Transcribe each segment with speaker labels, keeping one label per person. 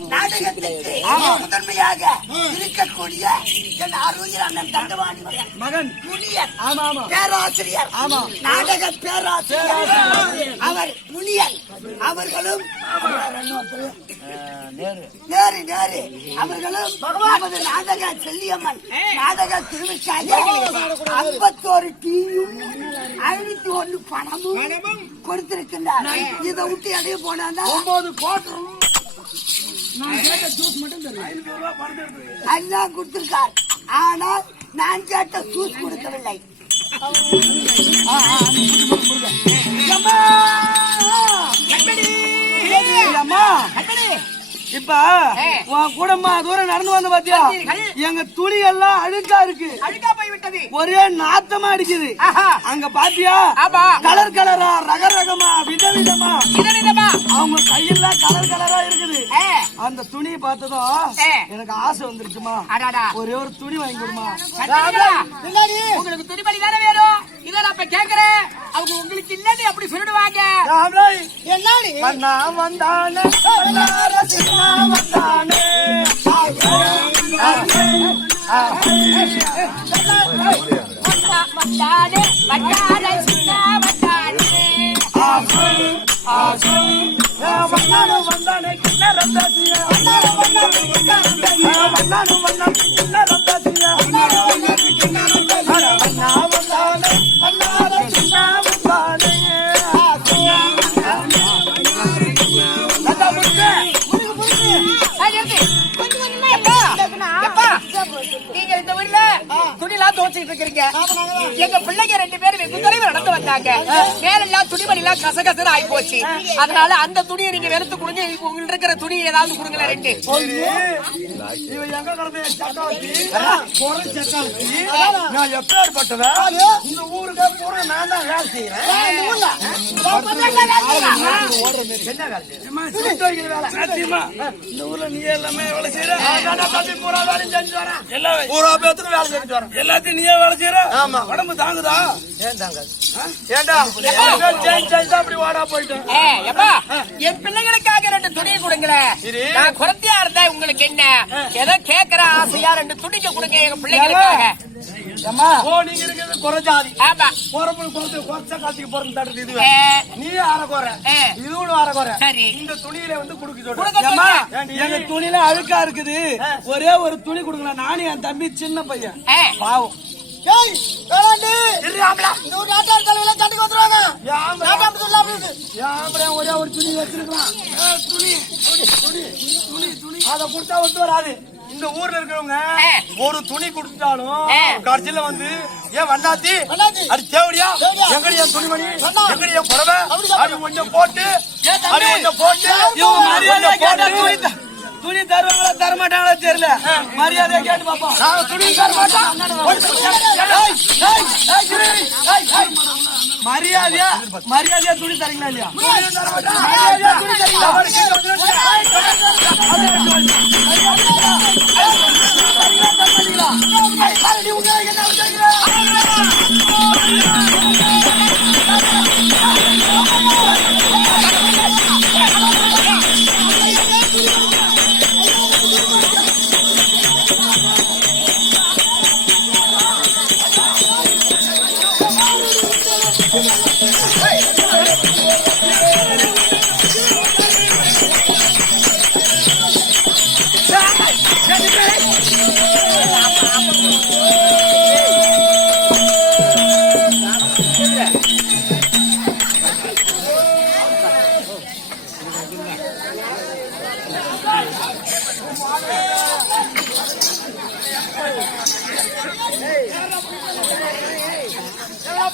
Speaker 1: நாடகத்துக்கு முதன்மையாக இருக்கக்கூடிய என் அருகில் அண்ணன் தண்டவாணி மகன்.
Speaker 2: ஆமா
Speaker 1: பேராசிரியர்.
Speaker 2: ஆமா.
Speaker 1: நாடக பேராசிரியர். அவர் முனியன். அவர்களும் நேரு. நேரு அவர்களும் நமது நாடக செல்லியம்மன். நாடக திருவிழாக ஐம்பத்தோரு டிவியும் ஐநூத்தி ஒண்ணு பணமும் கொடுத்திருக்கின்றார். இதை விட்டு எடைய போனா
Speaker 2: ஒன்பது கோட்டரும் நான் கேட்ட ஜூஸ் மட்டும் தெரியும்
Speaker 1: எல்லாம் கொடுத்திருக்கார். ஆனால் நான் கேட்ட சூஸ் கொடுக்கவில்லை. அம்மா!
Speaker 2: இப்ப உன் கூடமா தூரம் நடந்து வந்த பாத்தியா? எங்க துணி எல்லாம் அழுக்கா இருக்கு.
Speaker 3: அழுக்கா போய் விட்டது
Speaker 2: ஒரே நாத்தமா அடிக்குது. அங்க பாத்தியா. கலர் கலரா ரக ரகமா விதவிதமா.
Speaker 3: விதவிதமா.
Speaker 2: அவங்க கையெல்லாம் கலர் கலரா இருக்குது. அந்த துணியை பார்த்ததும். எனக்கு ஆசை வந்துருச்சுமா. ஒரே ஒரு துணி வாங்கி கொடுமா?
Speaker 3: உங்களுக்கு துணிமணி தானே வேணும்? இதை நான் கேக்குறேன். அவங்க உங்களுக்கு இல்லன்னு அப்படி சொல்லிடுவாங்க?
Speaker 2: என்னடி அண்ணா வந்தானே சின்ன வந்தானே
Speaker 3: வந்தா- வந்தானே, வந்தானே, சின்ன வந்தானே.
Speaker 2: வந்தானு. வந்தானே கிண்ண ரத்தாசியா வந்தானு வந்தானே கிண்ண ரத்தாசியா வந்தானு வந்தானே கிண்ண
Speaker 3: துணிலாம் எங்க பிள்ளைங்க ரெண்டு பேரும் வெகு தொலைவில் நடந்து வந்தாங்க. மேலெல்லாம் துணிமணி எல்லாம் கசகசன்னு ஆகி போச்சு அதனால அந்த துணியை நீங்க வெறுத்து கொடுங்க. இப்ப இருக்கிற துணி ஏதாவது கொடுங்களேன் ரெண்டு.
Speaker 2: நான் எப்பேற்பட்டவன் இந்த ஊருக்கு பூரா நான் தான் வேலை செய்யறேன் இந்த ஊர்ல நீ எல்லாமே வேலை செய்யற பூரா செஞ்சு வரேன் எல்லா பூரா வேலை செஞ்சு வரேன் எல்லாத்தையும் நீயே வேலை செய்யற? ஆமா. உடம்பு தாங்குதா? ஏன் தாங்காது? ஏண்டா சேஞ்ச் சேஞ்ச் அப்படி வாடா போயிட்டு?
Speaker 3: எப்பா, என் பிள்ளைகளுக்காக ரெண்டு துணியை கொடுங்களேன் நான் குறத்தியா இருந்தா உங்களுக்கு என்ன? ஏதோ கேக்குற ஆசையா ரெண்டு துணிக்க கொடுங்க எங்க பிள்ளைகளுக்காக.
Speaker 2: ஓ நீங்க இருக்கிறது குறை ஜாதி
Speaker 3: ஆமா.
Speaker 2: போறப்ப குறைச்சு குறைச்ச காசுக்கு போறது தடுத்து இது நீ
Speaker 3: சரி.
Speaker 2: இந்த துணியில வந்து குடுக்க. எங்க துணியில அழுக்கா இருக்குது. ஒரே ஒரு துணி கொடுக்கல. நானும் என் தம்பி சின்ன பையன். பாவம். ஒரே ஒரு துணி வச்சிருக்கலாம் ஏ, துணி துணி துணி துணி அதை கொடுத்தா ஒத்து வராது. இந்த ஊர்ல இருக்கிறவங்க. ஒரு துணி கொடுத்தாலும். கடைசியில வந்து ஏன் வண்ணாத்தி அது தேவடியா? எங்கடி என் துணிமணி? எங்கடி என் புடவை? அது கொஞ்சம் போட்டு அது கொஞ்சம் போட்டு போட்டு துணி தருவாங்களா தரமாட்டாங்களா தெரியல. மரியாதை கேட்டு பார்ப்போம் துணி மரியாதையா மரியாதையா துணி தரீங்களா இல்லையா? துணி தரீங்களா?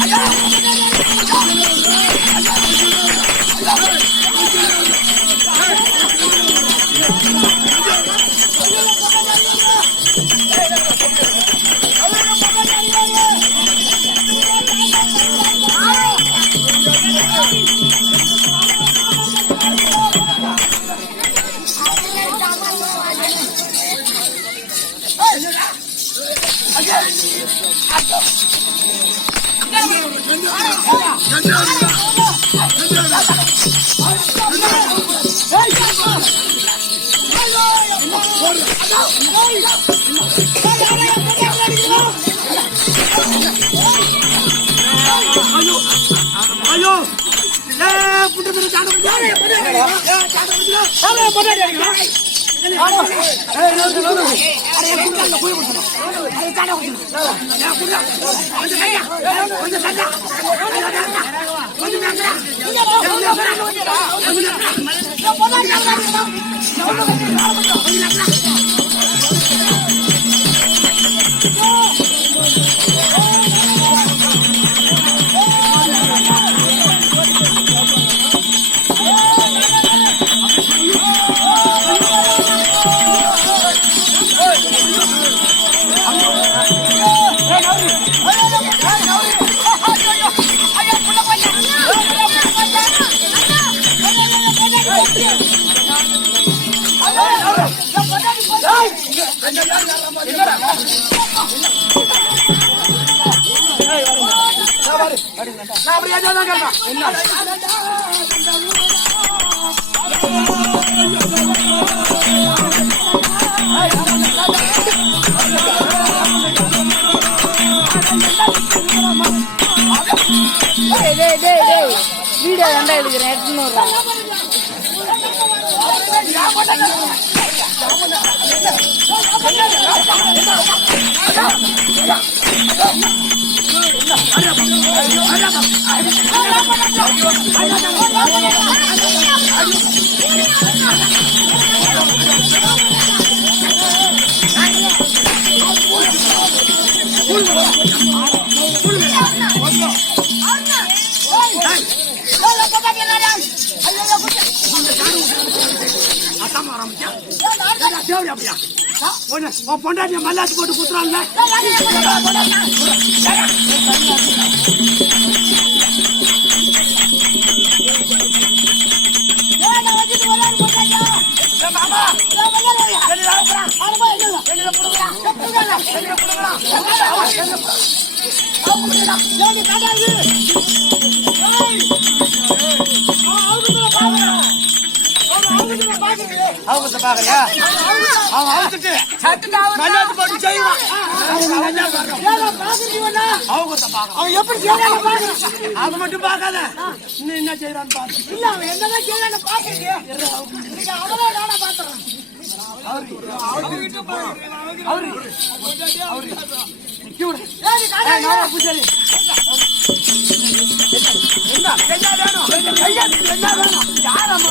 Speaker 2: ஐயோ புட்டு நான் அப்படியே தான்
Speaker 4: வீடியோ எடுக்கிறேன்
Speaker 2: தேவையா அப்படியா ஒண்ணு உன் பொண்டாட்டிய மல்லாச்சு போட்டு குத்துறாங்க அவங்க பாக்குறியா அவன் அவுத்துட்டு மல்லாச்சு போட்டு செய்வான் அவங்க அவன் எப்படி செய்யறான்னு பாரு. அது மட்டும் இன்னும் என்ன செய்யறான்னு பாரு. இல்ல அவன் என்னதான் செய்யறான்னு பாக்குறீங்க அவரே நானா பாத்துறேன் அவரு அவரு. நிக்கிவிடு. ஏய், நானா பூசாரி. என்ன வேணும்? கையா என்ன வேணும். யார் அம்மா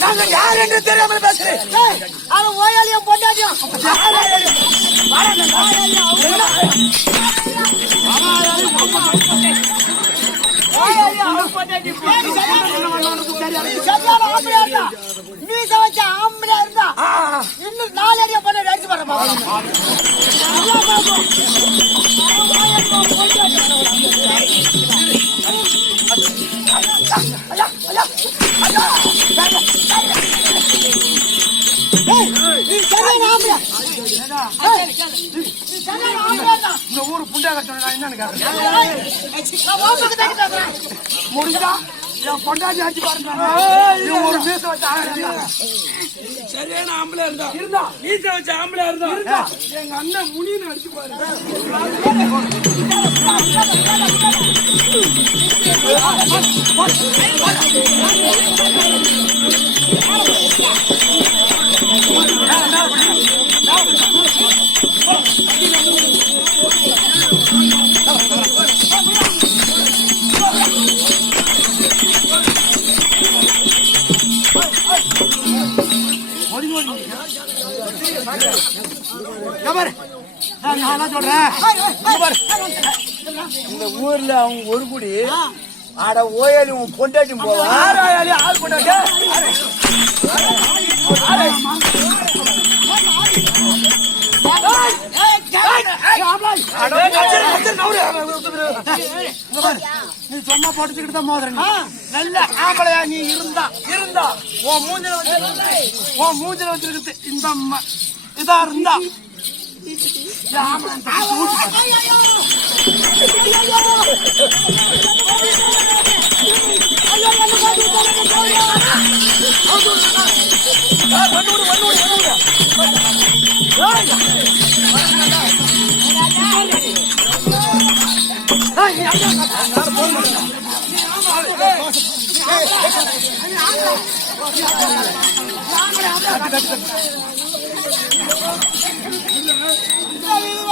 Speaker 2: நாங்க யார் என்று தெரியாமல் பேசுறேன்.
Speaker 1: அவன் ஓயாளியும் பொண்டாட்டியும் மீச வச்ச ஆம்பளையா இருந்தா இன்னும் நாலு அடியா பண்ண அடிச்சு பாரு
Speaker 2: கட்டணும் நான் என்னன்னு
Speaker 1: பேசுறேன்
Speaker 2: முடிஞ்சா என் பொண்டாட்டி அடிச்சு பாருங்க நீ ஒரு மீச வச்ச ஆம்பளை சரியான ஆம்பளை இருந்தா இருந்தா மீச வச்ச ஆம்பளை இருந்தா இருந்தா எங்க அண்ணன் முனின்னு அடிச்சு பாருங்க பாரு
Speaker 5: இந்த ஊர்ல அவங்க ஒரு குடி ஆட ஓயலி உன் பொண்டாட்டி போவான்
Speaker 2: ஆறு பொண்டாட்டி நீ சொன்னா போட்டுக்கிட்டு தான் மோதுற நீ. நல்ல ஆம்பளையா நீ இருந்தா இருந்தா உன் மூஞ்சில வச்சிருக்கிறது உன் மூஞ்சில வச்சிருக்கிறது இந்த அம்மா இதா இருந்தா என் ஆம்பளை தூக்கி ஊட்டி பாரு.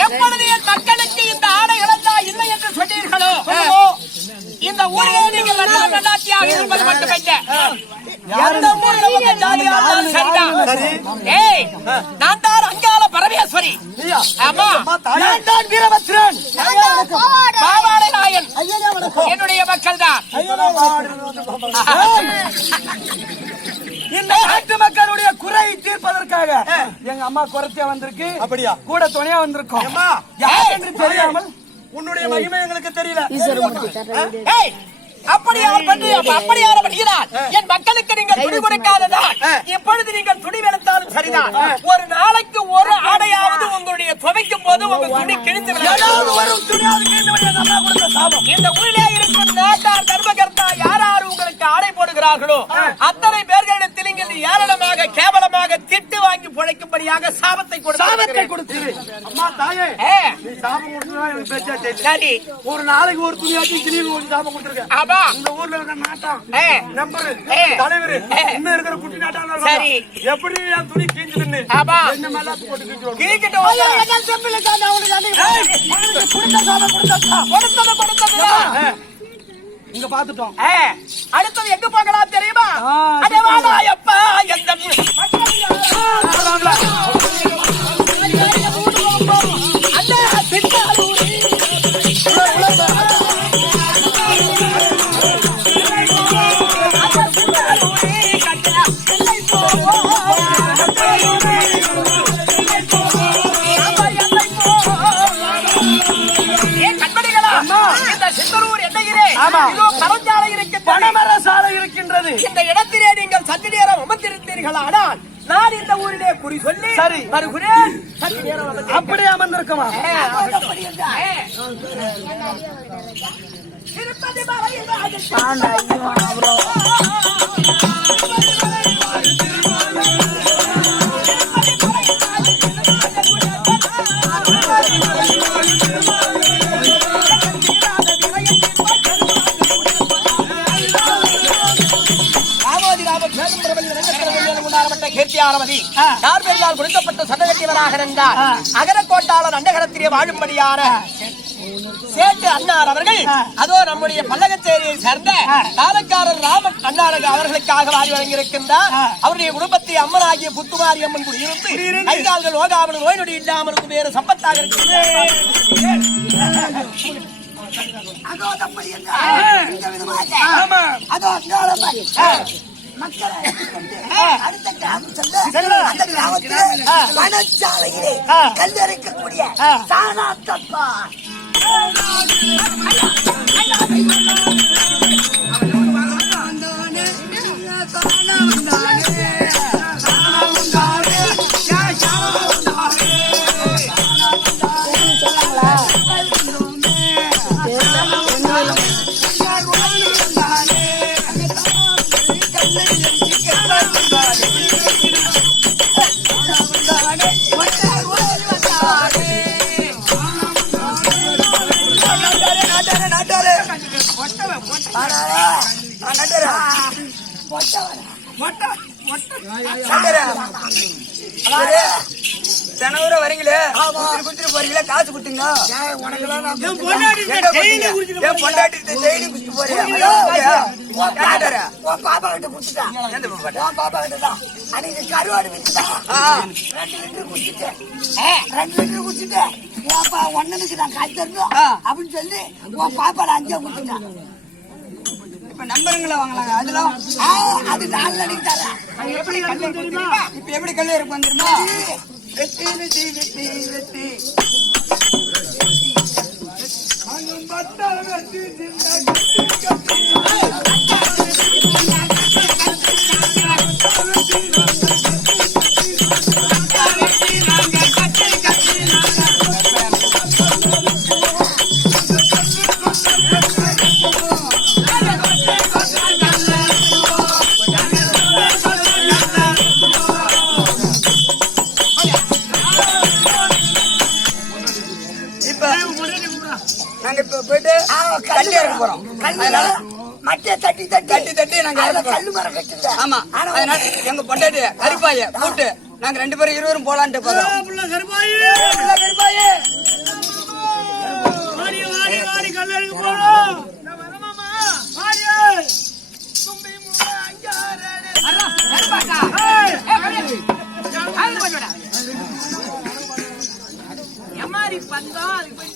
Speaker 3: எப்பொழுது என் மக்களுக்கு இந்த ஆடை இழந்தா இல்லை என்று சொன்னீர்களோ? இந்த ஊரிலே நீங்கள் வண்ணா வண்ணாத்தியாக இருப்பது மட்டுமல்ல. எந்த ஊர்ல ஜாதியா இருந்தாலும் சரிதான். ஏய் நான் தான் அங்காள பரமேஸ்வரி. ஆமா.
Speaker 2: நான் தான் வீரபத்ரன்.
Speaker 3: பாவாடை நாயன். என்னுடைய மக்கள் தான்
Speaker 2: இந்த நாட்டு மக்களுடைய குறை தீர்ப்பதற்காக எங்க அம்மா குறைச்சே வந்திருக்கு. அப்படியா? கூட துணையா வந்திருக்கோம். தெரியாமல் உன்னுடைய மகிமை எங்களுக்கு தெரியல.
Speaker 3: அப்படி யார் பண்ணி அப்படி யார் பண்ணுகிறார் என் மக்களுக்கு நீங்கள் துணி கொடுக்காததான் இப்பொழுது நீங்கள் துணி வெளுத்தாலும் சரிதான். ஒரு நாளைக்கு ஒரு ஆடையாவது உங்களுடைய துவைக்கும் போது உங்க துணி கிழிந்து இந்த ஊரிலே இருக்கும் நாட்டார் தர்மகர்த்தா யார் யார் உங்களுக்கு ஆடை போடுகிறார்களோ அத்தனை பேர்களிடத்தில் நீங்கள் ஏராளமாக கேவலமாக திட்டு வாங்கி பிழைக்கும்படியாக சாபத்தை
Speaker 2: சாபத்தை
Speaker 3: கொடுத்து.
Speaker 2: அம்மா தாயே
Speaker 3: சரி.
Speaker 2: ஒரு நாளைக்கு ஒரு துணியாச்சும் சாபம் கொடுத்துருக்க. இந்த ஊர்ல இருக்கிற நாட்டம்
Speaker 3: ஏ.
Speaker 2: நம்பரு
Speaker 3: ஏ.
Speaker 2: தலைவர்
Speaker 3: ஏ.
Speaker 2: இன்னும் இருக்கிற குட்டி நாட்டம்
Speaker 3: சரி.
Speaker 2: எப்படி என் துணி கிழிஞ்சதுன்னு
Speaker 3: ஆமா.
Speaker 2: என்ன மேல போட்டு கிழிச்சு
Speaker 3: கிழிக்கிட்டு வாங்க. ஏய், கொடுத்தது கொடுத்தது
Speaker 2: இங்க பாத்துட்டோம்
Speaker 3: அடுத்தது எங்க போகலாம் தெரியுமா அடவாடாயப்பா எந்த அமர்ந்து
Speaker 2: அப்படியே அமர்ந்திருக்குமா
Speaker 3: திருப்பதி மலையில் உண்டானப்பட்ட கீர்த்தியானவதி யார் பெரியால் கொடுக்கப்பட்ட சதகட்டியவராக இருந்தார் அகரக்கோட்டாளர் அண்டகரத்திலே வாழும்படியான சேட்டு அண்ணார் அவர்கள் அதோ நம்முடைய பல்லகச்சேரியை சேர்ந்த காலக்காரர் ராமன் அண்ணார் அவர்களுக்காக வாரி வழங்கியிருக்கின்றார். அவருடைய குடும்பத்தை அம்மனாகிய புத்துமாரி அம்மன் குடியிருந்து கைகால்கள் ஓகாமல் நோய் நொடி இல்லாமல் வேறு சம்பத்தாக இருக்கின்றன
Speaker 1: அதோ தப்படி அதோ. மக்களை அடுத்த கிராமம் சென்று அந்த கிராமத்திலே வனச்சாலையிலே கல்லறைக்கக்கூடிய சாணாத்தப்பா
Speaker 5: தினவரம் வரீங்களே குடுத்துட்டு குடுத்துட்டு போறீங்களா காசு கொடுத்தீங்க பொண்டாட்டி டெய்லி குடிச்சு போறீங்க
Speaker 1: உன் பாப்பா கிட்ட குடுத்துட்டா. பாப்பா கிட்ட தான். அன்னைக்கு கருவாடு வித்துட்டா. ரெண்டு லிட்டர் குடிச்சிட்டு. ரெண்டு லிட்டர் குடிச்சிட்டு, ஏப்பா, ஒண்ணனுக்கு நான் காய்ச்சி தரணும் அப்படின்னு சொல்லி உன் பாப்பால அஞ்சா குடுத்துட்டான்.
Speaker 5: இப்ப நம்பருங்களா வாங்கலாங்க அதெல்லாம்
Speaker 1: அது நாலு அடிக்கு தரேன்.
Speaker 5: இப்ப எப்படி கல்லு இருக்கு வந்துருமா வெட்டி வெட்டி வெட்டி வெட்டி. இப்ப
Speaker 1: மரம் கட்டுங்க.
Speaker 5: ஆமா. அதனால எங்க பொண்டாட்டி கருப்பாய கூட்டு நாங்க ரெண்டு பேரும் இருவரும் போலான்ட்டு போறோம்.
Speaker 2: கருப்பாயி!
Speaker 5: கருப்பாயி!
Speaker 2: போறோம்
Speaker 3: எம்மாரி அதுக்கு போய்